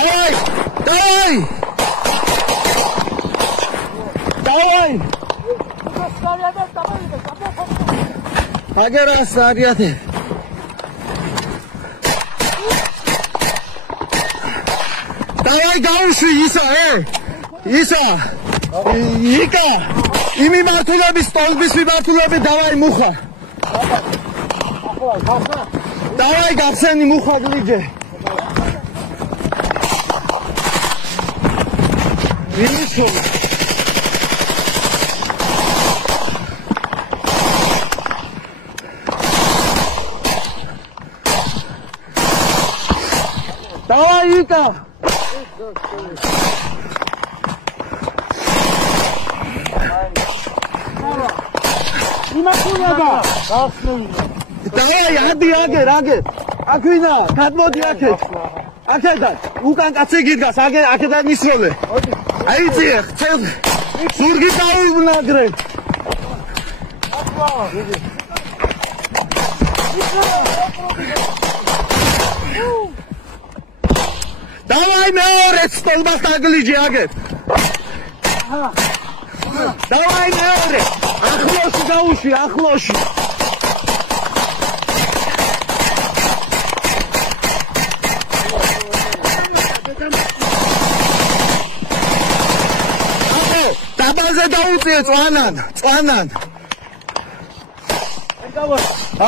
Давай! Давай! Давай! Агера сариате. Давай გაუშვი ისა, ისა. იკა. იმი მართულების სტოლბის მიმართულები დავაი მუხა. Давай გახსენი მუხა გლიჯე. ვინისო. Давай იკა. იმახურება. Давай, აგერ. აქვინა, გადმოდი აქეთ. აქედან, უკან კაცი გიდგას, აქედან ისროლე. აიწიე, ხელ. ზურგი დაუვნაგრე. Давай მეორე სტოლბას დაგლიჯე აგეთ. Давай მეორე. ახლოში დაუშვი, ახლოში. დაბალზე დაუწიე წვანან.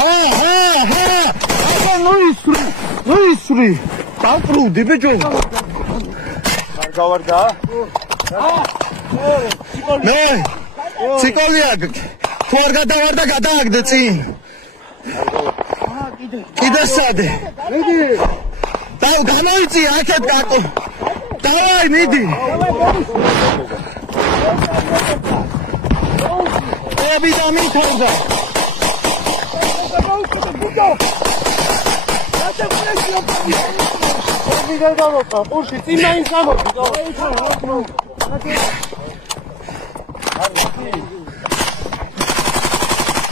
აბა ნუ ისრი. დავპრუდი ბიჭო. გავარდა? მე ციკოლია თუ არ გადავარდა გადააგდე წინ. კიდე სადე? მიდი. გამოიწია აქეთ გაკო. დავაი მიდი. ებიდა მითავდა.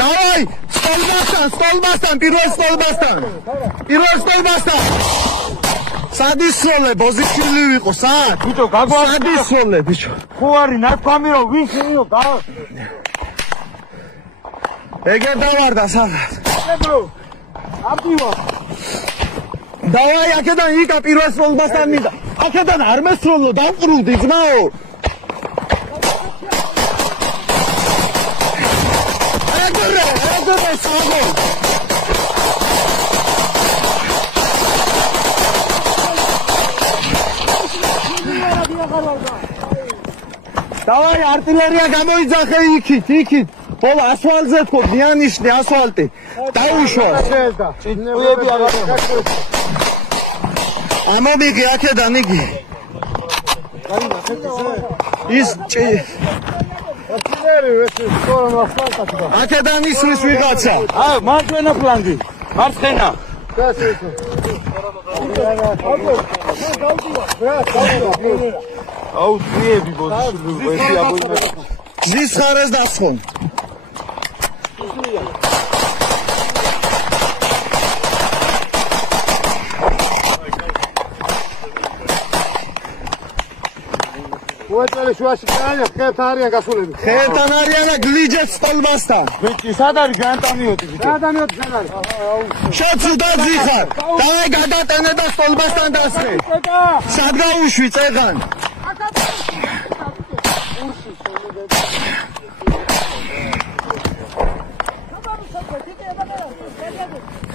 Давай, სტოლბასთან, პირველ სტოლბასთან. სადისროლე, ბოზიჩილი ვიყო, სად? ბიჭო, გაგვარდა. სადისროლე, ბიჭო. ხო არის ნათქვამი რომ ვინ შეიო და ეგერ დავარდა სადაც. ბრო. აბდივა. Давай, აქედან იკა პირველ სტოლბასთან მინდა. აქედან არ მესროლო, დავყრუდი ძმაო. ეგრე საგო. Давай, артиллерия გამოიძახე იქით. ბოლა ასფალტზე თქო, დიანიშნე ასფალტი. დაუშვა. ჭიდნეები აღარ გაკეთე. ამომიგე აქედან იგი. ის არტილერი ესე სწორად ასფალტად. აქედან ისრის ვიღაცა. მარჯვენა ფლანგი. მარცხენა. აუ ძიები ბოზიჩილი ესე აბოინა. ზის ხარეს დასხონ. უეწელი შუაში კაია ხერთან არიან გასულები. ხერთან არიან და გლიჯეთ სტოლბასთან. ბიჭი სად არის განტანიოთი ბიჭი? განტანიოთი სად არის? შეცუ დაძიხარ. დავაი გადატანე და სტოლბასთან დასხე. სად გაუშვი წეღან?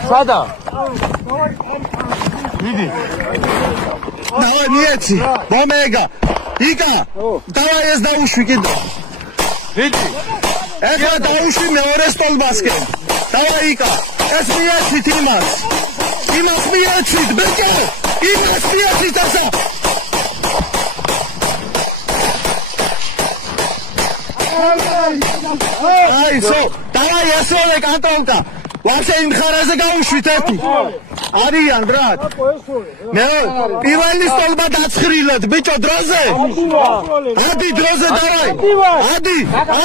სადა? მიდი. დავაი მიეცი. მომეგა. იკა. დავაი ეს დაუშვი კიდე. ბიჭი. ეხლა დაუშვი მეორე სტოლბასკენ. დავაი იკა. ეს მიეცით იმას. იმას მიეცით, ბიჭო. იმას მიეცით ასა. აი, დავაი ესოლე კანტონკა. ვარშე იმ ხარაზე გაუშვით ერთი. არიან ბრატ. მე პირველი სტოლბა დაცხრილეთ ბიჭო დროზე. ადი დროზე დავაი.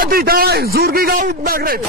ადი დავაი ზურგი გაუნაგრეთ.